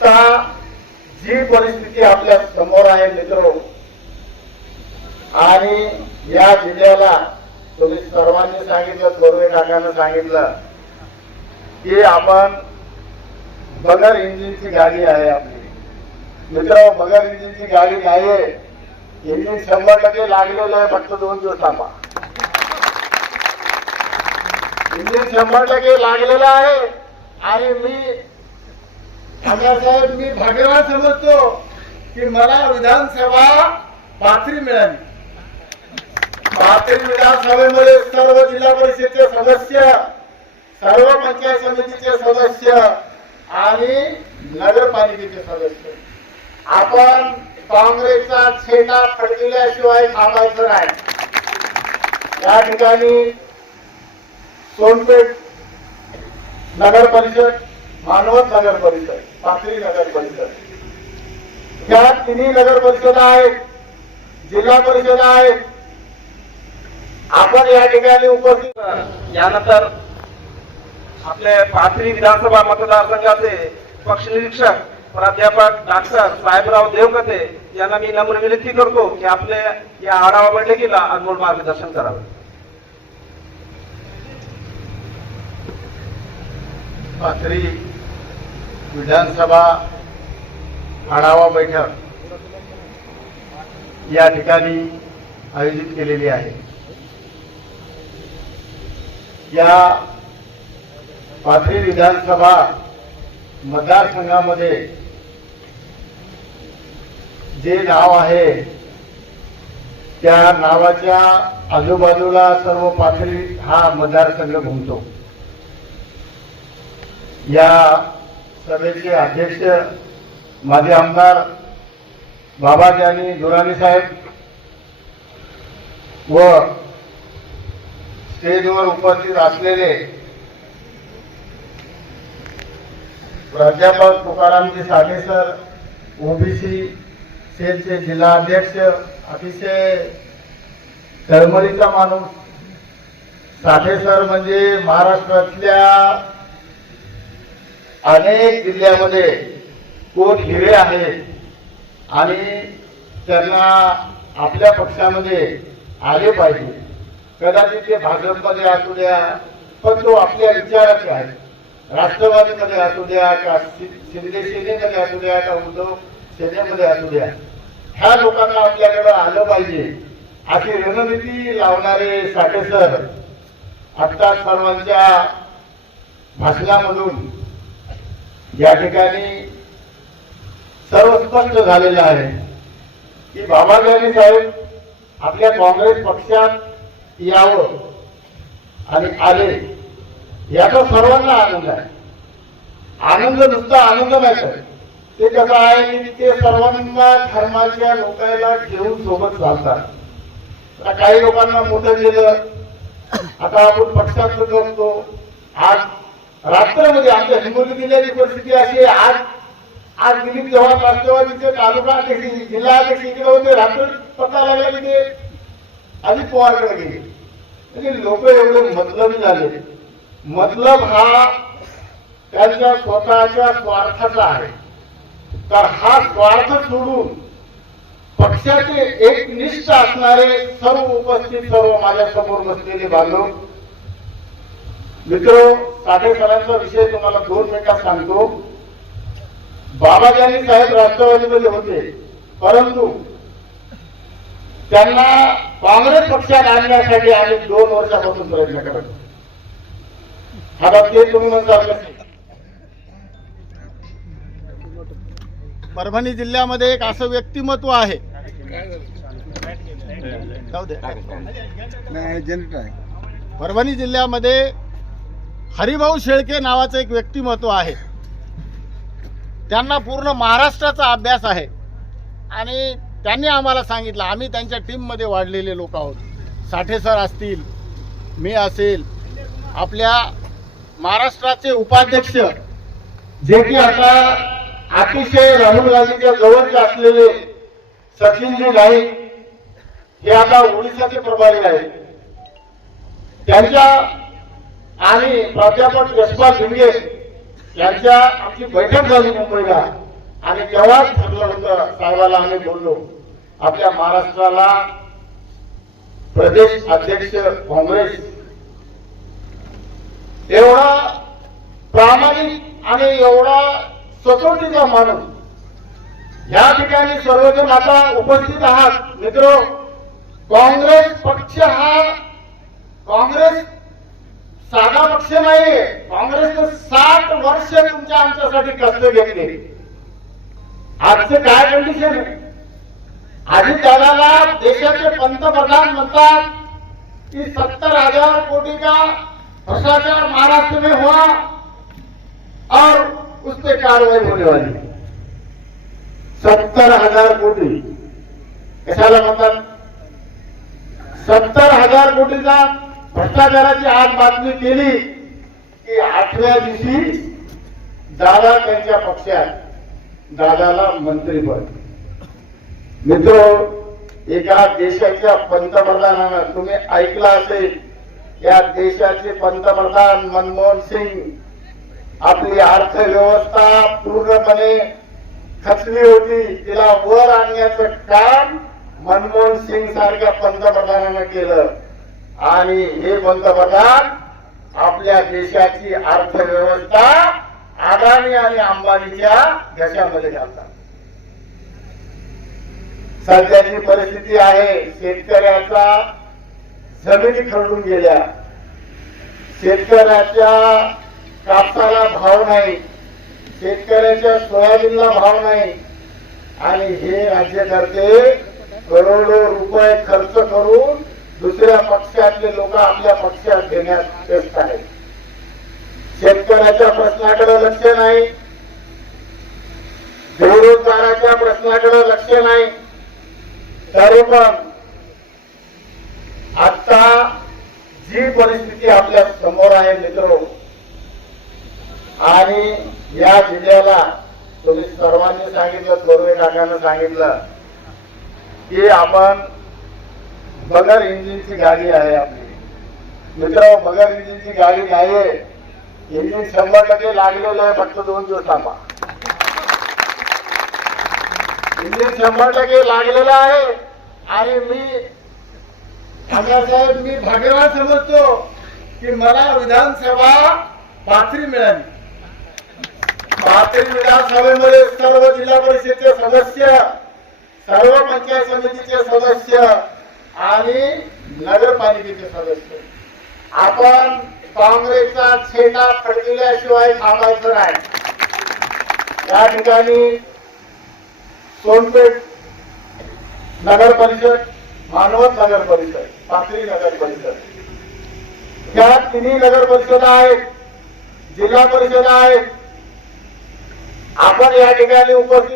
आता जी परिस्थिती आपल्यासमोर आहे मित्र आणि या जिल्ह्याला तुम्ही सर्वांनी सांगितलं गोरवे काकानं सांगितलं की आपण बगर इंजिनची गाडी आहे आपली. मित्र बगर इंजिनची गाडी नाही इंजिन शंभर टक्के लागलेलं आहे फक्त दोन दिवस थांबा इंजिन शंभर टक्के लागलेलं आहे आणि मी आमदार साहेब मी भाग्यवान समजतो की मला विधानसभा पाथरी मिळाली. पाथरी विधानसभेमध्ये सर्व जिल्हा परिषदचे सदस्य सर्व पंचायत समितीचे सदस्य आणि नगरपालिकेचे सदस्य. आपण काँग्रेसचा छेटा फडकल्याशिवाय थांबायचं नाही. या ठिकाणी सोनपेठ नगर परिषद मानवत नगर परिषद पाथरी नगर परिषद. या तिन्ही नगर परिषदा आहेत जिल्हा परिषदा आहेत. आपण या ठिकाणी उपस्थित यानंतर आपले पाथरी विधानसभा मतदारसंघाचे पक्ष निरीक्षक प्राध्यापक डॉक्टर साहेबराव देवकते यांना मी नम्र विनंती करतो की आपले या आढावा बैठकीला अनमोल मार्गदर्शन करावे. पाथरी विधानसभा आढावा बैठक या ठिकाणी आयोजित केलेली आहे. या पाथरी विधानसभा मतदारसंघामध्ये जे नाव आहे त्या नावाच्या आजूबाजूला सर्व पाथरी हा मतदारसंघ घुमतो. या सभेचे अध्यक्ष माजी आमदार बाबाजानी दुराणी साहेब व स्टेजवर उपस्थित असलेले प्राध्यापक तुकारामजी साठे सर ओबीसी सेलचे जिल्हा अध्यक्ष अतिशय तळमळीचा माणूस साठे सर म्हणजे महाराष्ट्रातल्या अनेक जिल्ह्यामध्ये कोण हिरे आहेत आणि त्यांना आपल्या पक्षामध्ये आले पाहिजे. कदाचित ते भाजपमध्ये असू द्या पण तो आपल्या विचाराचे आहे राष्ट्रवादीमध्ये असू द्या का शिंदे सेनेमध्ये असू द्या का उद्धव सेनेमध्ये असू द्या. ह्या लोकांना आपल्याकडे आलं पाहिजे. अशी रणनीती लावणारे साठे सर आत्ता सर्वांच्या भाषणामधून या ठिकाणी सर्व स्पष्ट झालेलं आहे की बाबाजी साहेब आपल्या काँग्रेस पक्षात यावं आणि आले याचा सर्वांना आनंद आहे. आनंद नुसता आनंद नाही साहेब ते कसं आहे की ते सर्वांना धर्माच्या लोकांना घेऊन सोबत चालतात. आता काही लोकांना मोठं गेलं आता आपण पक्षात करतो आज राष्ट्रामध्ये आमच्या हिंगोली जिल्ह्याची परिस्थिती अशी आज आज दिलीप चव्हाण राष्ट्रवादीचे तालुका अध्यक्ष जिल्हा अध्यक्ष इकडे होते रात्र पत्ता लागला की ते अजित पवारकडे गेले. म्हणजे लोक एवढे मतलबी झाले. मतलब हा त्यांच्या स्वतःच्या स्वार्थाचा आहे. तर हा स्वार्थ सोडून पक्षाचे एक निष्ठ असणारे सर्व उपस्थित सर्व माझ्यासमोर बसलेले बांधव मित्र साठे सरांचा विषय तुम्हाला दोन मिनिटात सांगतो बाबाजानी साहेब राष्ट्रवादीमध्ये होते परंतु त्यांना काँग्रेस पक्षात आणण्यासाठी आम्ही दोन वर्षापासून प्रयत्न करत होतो. आता ते तुम्ही म्हणता परभणी जिल्ह्यामध्ये एक असं व्यक्तिमत्व आहे. परभणी जिल्ह्यामध्ये हरिभाऊ शेळके नावाचं एक व्यक्तिमत्व आहे. त्यांना पूर्ण महाराष्ट्राचा अभ्यास आहे. आणि त्यांनी आम्हाला सांगितलं आम्ही त्यांच्या टीममध्ये वाढलेले लोक आहोत. साठे सर असतील मी असेल आपल्या महाराष्ट्राचे उपाध्यक्ष जे की आता अतिशय राहुल गांधीच्या जवळचे असलेले सचिनजी नाईक हे आता ओडिशाचे प्रभारी आहेत. त्यांच्या आणि प्राध्यापक यशपाल भिंगे यांच्या आमची बैठक झाली मुंबईला. आणि तेव्हाच ठरलं होतं साहेबाला आम्ही बोललो. आपल्या महाराष्ट्राला प्रदेश अध्यक्ष काँग्रेस. एवढा प्रामाणिक आणि एवढा सचोटीचा माणूस. या ठिकाणी सर्वजण आता उपस्थित आहात. मित्र काँग्रेस पक्ष हा काँग्रेस साधा पक्ष नाहीये. काँग्रेसचे साठ वर्ष तुमच्या आमच्यासाठी कष्ट घेतले. आजचं काय कंडिशन आहे? आधी दादाला देशाचे पंतप्रधान म्हणतात कि सत्तर हजार कोटी का भ्रष्टाचार महाराष्ट्र में हुआ और उस पे कार्रवाई होने वाली सत्तर हजार कोटी. कशाला म्हणतात? सत्तर हजार कोटीचा भ्रष्टाचाराची आज बातमी केली की आठव्या दिवशी दादा त्यांच्या पक्षात दादाला मंत्रीपद मित्र एका देशाच्या पंतप्रधानांना तुम्ही ऐकलं असेल या देशाचे पंतप्रधान मनमोहन सिंग आपली अर्थव्यवस्था पूर्णपणे खचली होती. तिला वर आणण्याचं काम मनमोहन सिंग सारख्या पंतप्रधानानं केलं. आणि हे पंतप्रधान आपल्या देशाची अर्थव्यवस्था अदानी आणि अंबानीच्या घशामध्ये घालतात. सध्याची परिस्थिती आहे शेतकऱ्याचा जमिनी खरडून गेल्या. शेतकऱ्याच्या कापसाला भाव नाही शेतकऱ्याच्या सोयाबीनला भाव नाही. आणि हे राज्यकर्ते करोडो रुपये खर्च करून दुसऱ्या पक्षातले लोक आपल्या पक्षात घेण्यात व्यस्त आहेत. शेतकऱ्याच्या प्रश्नाकडे लक्ष नाही. बेरोजगाराच्या प्रश्नाकडे लक्ष नाही. तरी पण आता जी परिस्थिती आपल्यासमोर आहे मित्र आणि या जिल्ह्याला तुम्ही सर्वांनी सांगितलं गोरवे काकानं सांगितलं की आपण बगर इंजिनची गाडी आहे आपली मित्र बगर इंजिनची गाडी नाहीये इंजिन शंभर टक्के लागलेलं आहे हो फक्त दोन दिवस थांबा इंजिन शंभर टक्के लागलेलं आहे आणि मी साहेब मी भाग्यवान समजतो की मला विधानसभा पाथरी मिळाली. पाथरी विधानसभेमध्ये सर्व जिल्हा परिषदेचे सदस्य सर्व पंचायत समितीचे सदस्य आणि नगरपालिकेचे सदस्य आपण काँग्रेसचा छेटा केल्याशिवाय थांबायचं नाही. या ठिकाणी सोनपेठ नगर परिषद मानवत नगर परिषद पाथरी नगर परिषद. या तिन्ही नगर परिषद आहेत जिल्हा परिषद आहेत. आपण या ठिकाणी उपस्थित